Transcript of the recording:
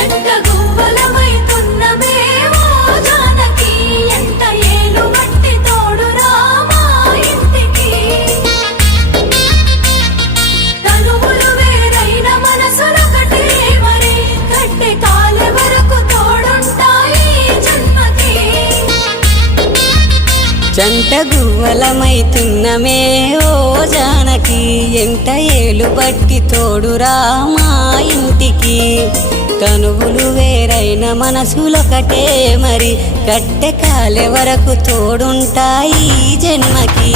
జంట గువ్వలమైతున్నమే ఓ జానకి ఎంత ఏలు బట్టి తోడురా మా ఇంటికి తనువులు వేరైన మనసులొకటే మరి కట్టె కాలే వరకు తోడుంటాయి జన్మకి జంట గువ్వలమైతున్నమే ఓ జానకి ఎంట ఏలు బట్టి తోడురా మా ఇంటికి తనువులు వేరైన మనసులొకటే మరి కట్టె కాలే వరకు తోడుంటాయి జన్మకి